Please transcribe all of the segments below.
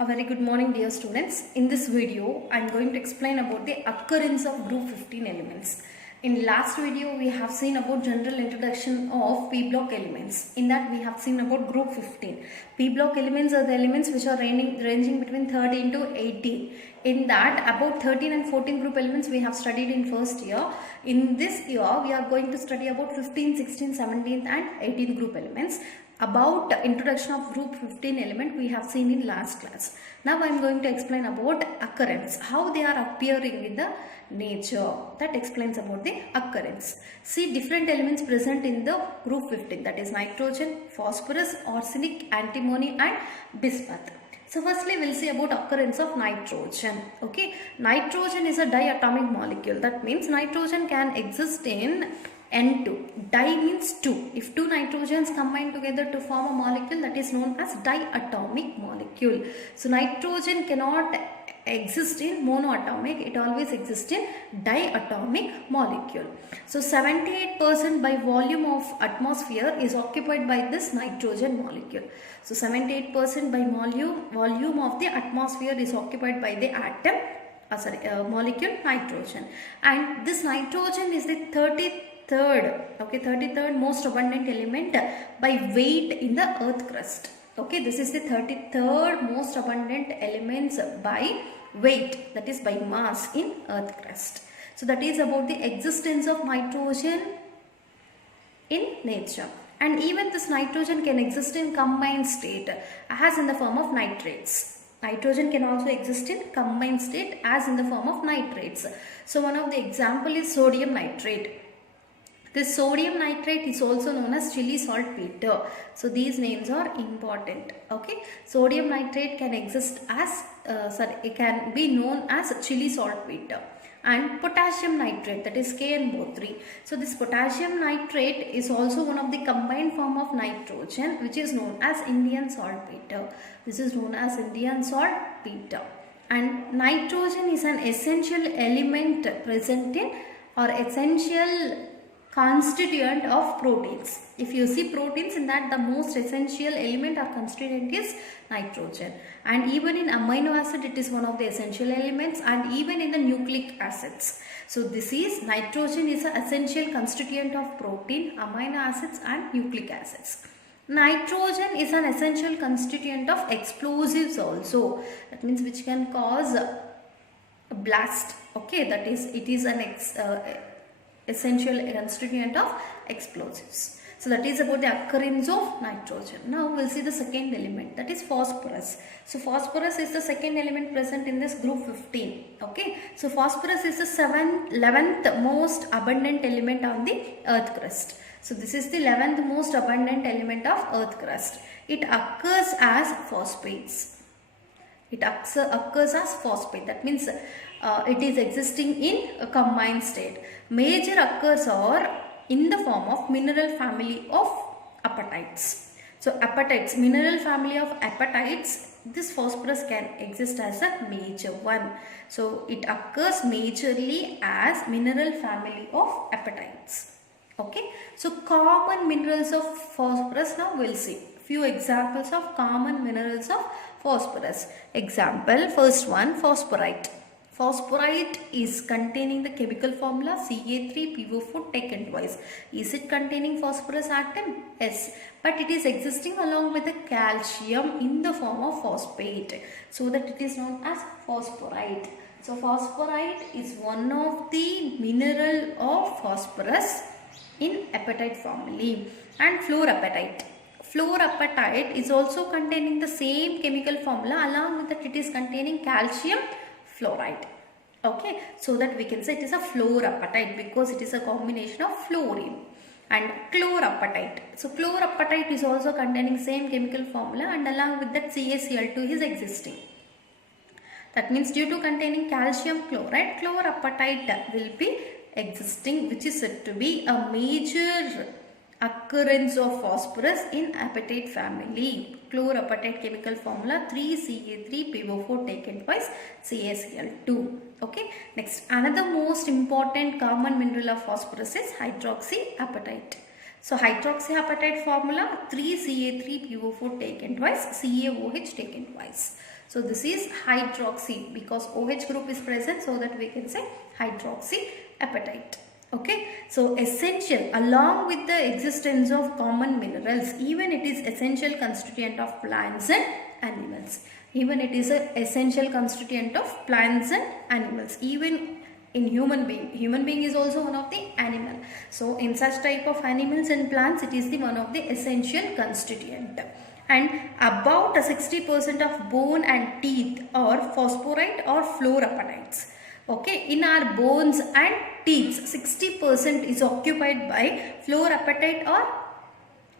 A very good morning dear students. In this video I am going to explain about the occurrence of group 15 elements. In last video we have seen about general introduction of p block elements. In that we have seen about group 15. P block elements are the elements which are ranging between 13 to 18. In that about 13 and 14 group elements we have studied in first year. In this year we are going to study about 15, 16, 17 and 18 group elements. About introduction of group 15 element we have seen in last class. Now I am going to explain about occurrence, how they are appearing in the nature. That explains about the occurrence. See different elements present in the group 15, that is nitrogen, phosphorus, arsenic, antimony and bismuth. So firstly we'll see about occurrence of nitrogen. Okay, nitrogen is a diatomic molecule. That means nitrogen can exist in N2. Di means 2. If two nitrogens combine together to form a molecule, that is known as diatomic molecule. So nitrogen cannot exist in monoatomic, it always exists in diatomic molecule. So 78% by volume of atmosphere is occupied by this nitrogen molecule. So 78% by volume of the atmosphere is occupied by the atom, molecule nitrogen. And this nitrogen is the 33rd most abundant element by weight in the earth crust. Okay, this is the 33rd most abundant elements by weight, that is by mass in earth crust. So that is about the existence of nitrogen in nature. And even this nitrogen can exist in combined state as in the form of nitrates. Nitrogen can also exist in combined state as in the form of nitrates. So one of the example is sodium nitrate. This sodium nitrate is also known as chili saltpeter. So these names are important. Okay, sodium nitrate can exist as it can be known as chili saltpeter. And potassium nitrate, that is KNO3. So this potassium nitrate is also one of the combined form of nitrogen, which is known as Indian saltpeter. This is known as Indian saltpeter. And nitrogen is an essential element present in or essential constituent of proteins. If you see proteins, in that the most essential element or constituent is nitrogen. And even in amino acid it is one of the essential elements, and even in the nucleic acids. So this is nitrogen is an essential constituent of protein, amino acids and nucleic acids. Nitrogen is an essential constituent of explosives also. That means which can cause a blast. Okay, that is it is an essential constituent of explosives. So that is about the occurrence of nitrogen. Now we will see the second element, that is phosphorus. So phosphorus is the second element present in this group 15. Okay, so phosphorus is the 11th most abundant element on the earth crust. So this is the 11th most abundant element of earth crust. It occurs as phosphates. It occurs as phosphate. That means it is existing in a combined state. Major occurs are in the form of mineral family of apatites. So apatites, mineral family of apatites, this phosphorus can exist as a major one. So it occurs majorly as mineral family of apatites. Okay, so common minerals of phosphorus. Now we'll see few examples of common minerals of phosphorus. Example, first one, phosphorite. Phosphorite is containing the chemical formula Ca3PO4 taken twice. Is it containing phosphorus atom? Yes, but it is existing along with the calcium in the form of phosphate, so that it is known as phosphorite. So phosphorite is one of the mineral of phosphorus in apatite family. And fluorapatite. Fluorapatite is also containing the same chemical formula, along with that it is containing calcium fluoride. Okay, so that we can say it is a fluorapatite because it is a combination of fluorine. And chlorapatite. So chlorapatite is also containing same chemical formula, and along with that CaCl2 is existing. That means due to containing calcium chloride, chlorapatite will be existing, which is said to be a major occurrence of phosphorus in apatite family. Chlorapatite chemical formula 3Ca3PO4 taken twice, CaCl2. Okay, next another most important common mineral of phosphorus is hydroxyapatite. So hydroxyapatite formula 3Ca3PO4 taken twice, CaOH taken twice. So this is hydroxy because OH group is present, so that we can say hydroxyapatite. Okay, so essential along with the existence of common minerals, even it is essential constituent of plants and animals. Even it is an essential constituent of plants and animals. Even in human being is also one of the animal. So in such type of animals and plants, it is the one of the essential constituent. And about 60% of bone and teeth are phosphorite or fluorapatites. Okay, in our bones and teeth, 60% is occupied by fluorapatite or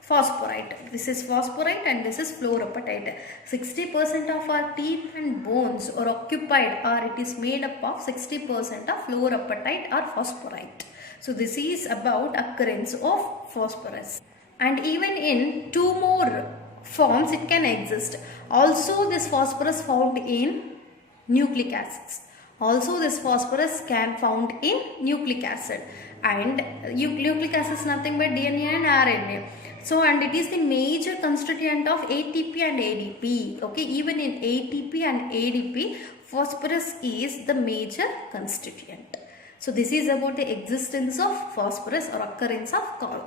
phosphorite. This is phosphorite and this is fluorapatite. 60% of our teeth and bones are occupied, or it is made up of 60% of fluorapatite or phosphorite. So this is about occurrence of phosphorus. And even in two more forms it can exist. Also this phosphorus found in nucleic acids. Also this phosphorus can found in nucleic acid, and nucleic acid is nothing but DNA and RNA. So, and it is the major constituent of ATP and ADP. Okay, even in ATP and ADP, phosphorus is the major constituent. So this is about the existence of phosphorus or occurrence of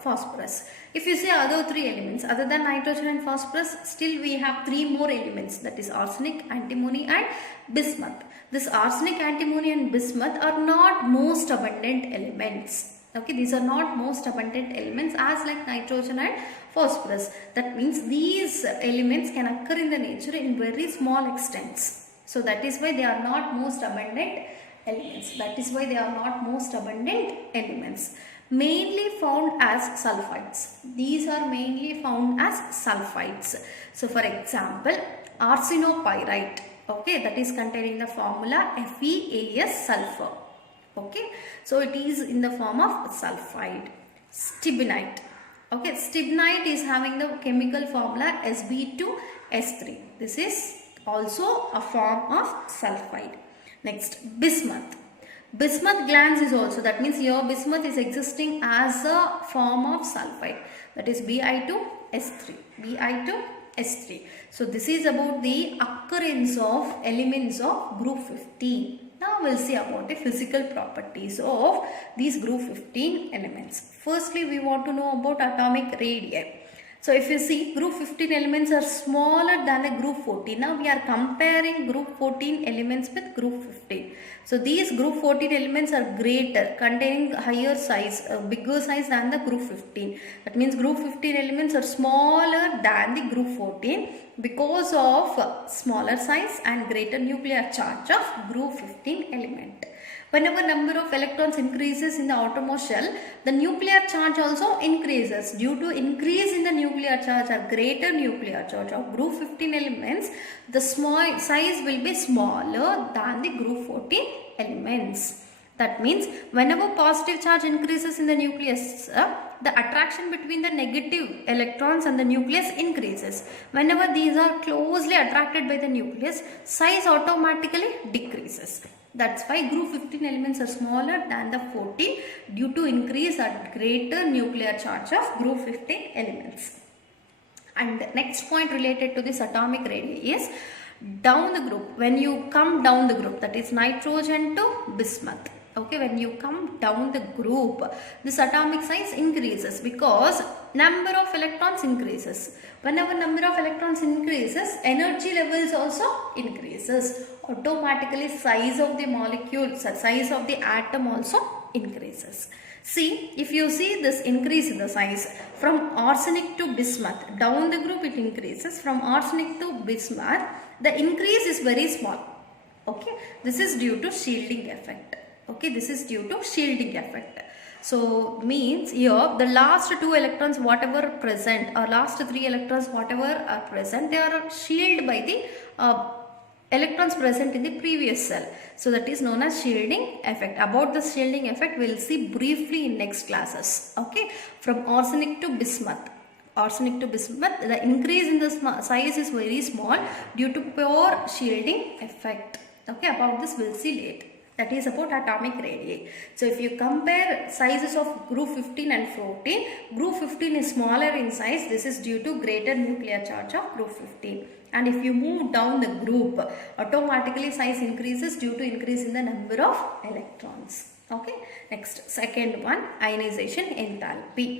phosphorus. If you say other three elements other than nitrogen and phosphorus, still we have three more elements, that is arsenic, antimony and bismuth. This arsenic, antimony and bismuth are not most abundant elements. Okay, these are not most abundant elements as like nitrogen and phosphorus. That means these elements can occur in the nature in very small extents. So that is why they are not most abundant elements. That is why they are not most abundant elements. Mainly found as sulfides. These are mainly found as sulfides. So for example, arsenopyrite. Okay, that is containing the formula FeAs sulfur. Okay, so it is in the form of sulfide. Stibnite. Okay, stibnite is having the chemical formula Sb2S3. This is also a form of sulfide. Next, bismuth. Bismuth glands is also, that means here bismuth is existing as a form of sulfide, that is Bi2S3. Bi2S3. So this is about the occurrence of elements of group 15. Now we will see about the physical properties of these group 15 elements. Firstly, we want to know about atomic radii. So if you see, group 15 elements are smaller than the group 14. Now we are comparing group 14 elements with group 15. So these group 14 elements are greater, containing higher size, bigger size than the group 15. That means group 15 elements are smaller than the group 14 because of smaller size and greater nuclear charge of group 15 element. Whenever number of electrons increases in the outermost shell, the nuclear charge also increases. Due to increase in the nuclear charge or greater nuclear charge of group 15 elements, the small size will be smaller than the group 14 elements. That means whenever positive charge increases in the nucleus, the attraction between the negative electrons and the nucleus increases. Whenever these are closely attracted by the nucleus, size automatically decreases. That's why group 15 elements are smaller than the 14 due to increase or greater nuclear charge of group 15 elements. And the next point related to this atomic radii is down the group. When you come down the group, that is nitrogen to bismuth. Okay, when you come down the group, this atomic size increases because number of electrons increases. Whenever number of electrons increases, energy levels also increases. Automatically size of the molecule, size of the atom also increases. See, if you see this increase in the size from arsenic to bismuth, down the group it increases. From arsenic to bismuth, the increase is very small. Okay, this is due to shielding effect. Okay, this is due to shielding effect. So means here the last two electrons whatever present, or last three electrons whatever are present, they are shielded by the electrons present in the previous cell. So that is known as shielding effect. About the shielding effect we will see briefly in next classes. Okay, from arsenic to bismuth. Arsenic to bismuth, the increase in the size is very small due to pure shielding effect. Okay, about this we will see later. That is about atomic radii. So if you compare sizes of group 15 and 14, group 15 is smaller in size. This is due to greater nuclear charge of group 15. and if you move down the group, automatically size increases due to increase in the number of electrons. Okay, next, second one, ionization enthalpy.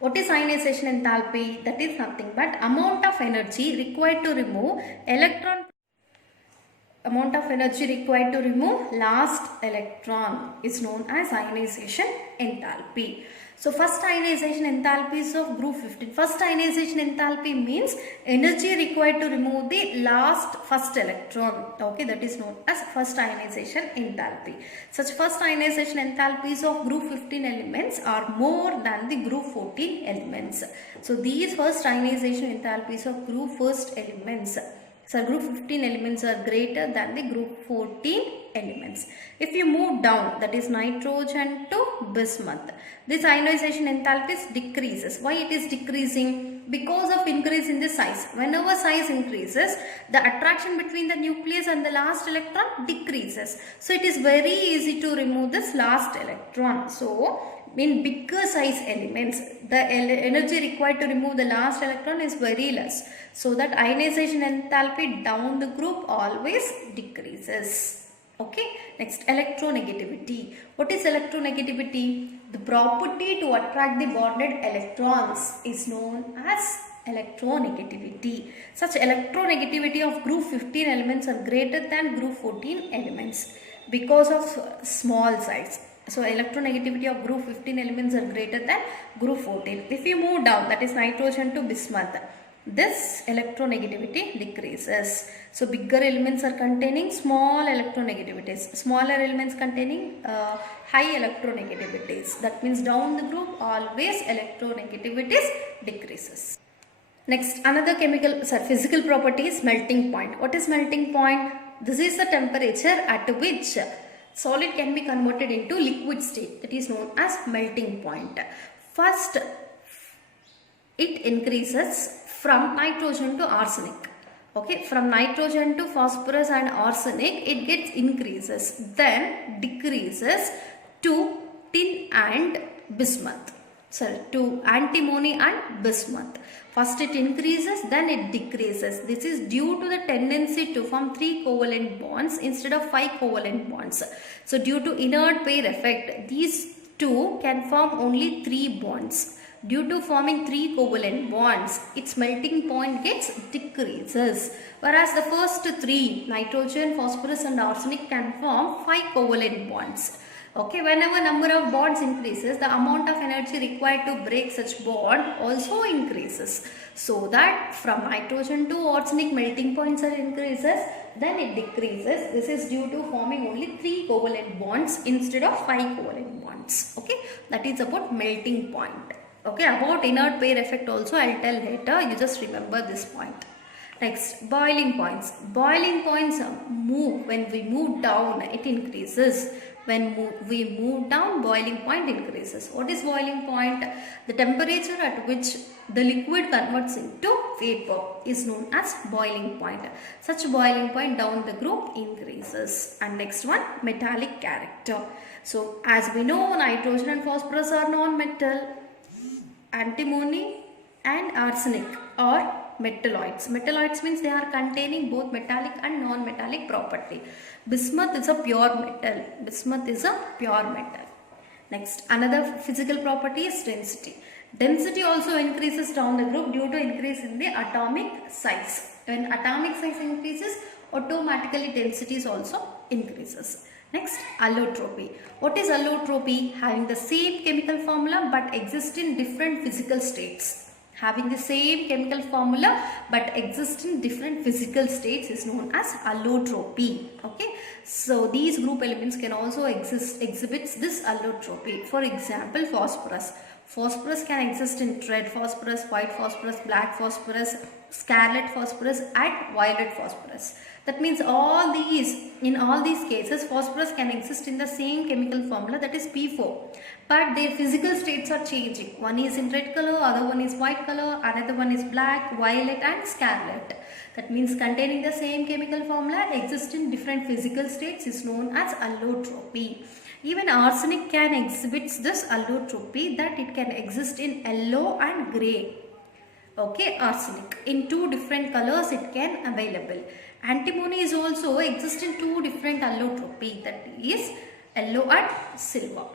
What is ionization enthalpy? That is nothing but amount of energy required to remove last electron is known as ionization enthalpy. So first ionization enthalpy is of group 15. First ionization enthalpy means energy required to remove the first electron. Okay, that is known as first ionization enthalpy. Such first ionization enthalpies of group 15 elements are more than the group 14 elements. So these first ionization enthalpies of group first elements, so group 15 elements are greater than the group 14 elements. If you move down, that is nitrogen to bismuth, this ionization enthalpy decreases. Why it is decreasing? Because of increase in the size. Whenever size increases, the attraction between the nucleus and the last electron decreases. So it is very easy to remove this last electron. So in bigger size elements, the energy required to remove the last electron is very less. So that ionization enthalpy down the group always decreases. Okay, next, electronegativity. What is electronegativity? The property to attract the bonded electrons is known as electronegativity. Such electronegativity of group 15 elements are greater than group 14 elements because of small size. So electronegativity of group 15 elements are greater than group 14. If you move down, that is nitrogen to bismuth, this electronegativity decreases. So bigger elements are containing small electronegativities, smaller elements containing high electronegativities. That means down the group always electronegativities decreases. Next, another physical property is melting point. What is melting point? This is the temperature at which solid can be converted into liquid state. That is known as melting point. First, it increases from nitrogen to arsenic. Okay, from nitrogen to phosphorus and arsenic, it gets increases, then decreases to tin and bismuth. Sorry, to antimony and bismuth. First it increases, then it decreases. This is due to the tendency to form 3 covalent bonds instead of 5 covalent bonds. So due to inert pair effect, these two can form only 3 bonds. Due to forming 3 covalent bonds, its melting point gets decreases. Whereas the first 3, nitrogen, phosphorus and arsenic, can form 5 covalent bonds. Okay, whenever number of bonds increases, the amount of energy required to break such bond also increases. So that from nitrogen to arsenic melting points are increases, then it decreases. This is due to forming only 3 covalent bonds instead of 5 covalent bonds. Okay, that is about melting point. Okay, about inert pair effect also I will tell later. You just remember this point. Next, boiling points. Boiling points move. When we move down, it increases. When we move down, boiling point increases. What is boiling point? The temperature at which the liquid converts into vapor is known as boiling point. Such boiling point down the group increases. And next one, metallic character. So as we know, nitrogen and phosphorus are non-metal. Antimony and arsenic are metalloids. Metalloids means they are containing both metallic and non-metallic property. Bismuth is a pure metal. Bismuth is a pure metal. Next, another physical property is density. Density also increases down the group due to increase in the atomic size. When atomic size increases, automatically density also increases. Next, allotropy. What is allotropy? Having the same chemical formula but exist in different physical states. Having the same chemical formula but exist in different physical states is known as allotropy. Okay, so these group elements can also exhibits this allotropy. For example, phosphorus. Phosphorus can exist in red phosphorus, white phosphorus, black phosphorus, scarlet phosphorus and violet phosphorus. That means in all these cases, phosphorus can exist in the same chemical formula, that is P4. But their physical states are changing. One is in red color, other one is white color, another one is black, violet and scarlet. That means containing the same chemical formula exist in different physical states is known as allotropy. Even arsenic can exhibit this allotropy, that it can exist in yellow and grey. Okay, arsenic. In two different colors it can available. Antimony is also exist in two different allotropy, that is yellow and silver.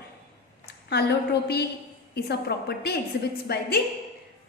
Allotropy is a property exhibits by the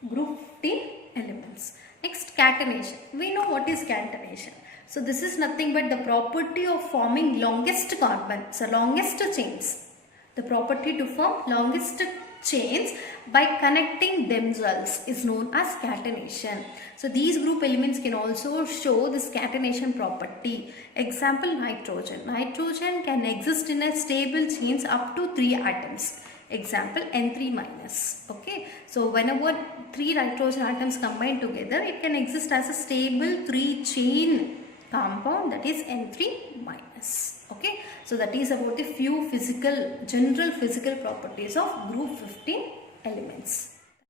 group 15 elements. Next, catenation. We know what is catenation. So this is nothing but the property of forming longest carbon, so longest chains. The property to form longest chains by connecting themselves is known as catenation. So these group elements can also show this catenation property. Example, nitrogen. Nitrogen can exist in a stable chains up to 3 atoms. Example, N3 minus. Okay, so whenever 3 nitrogen atoms combine together, it can exist as a stable 3 chain compound, that is N3 minus. Okay, so that is about the few general physical properties of group 15 elements.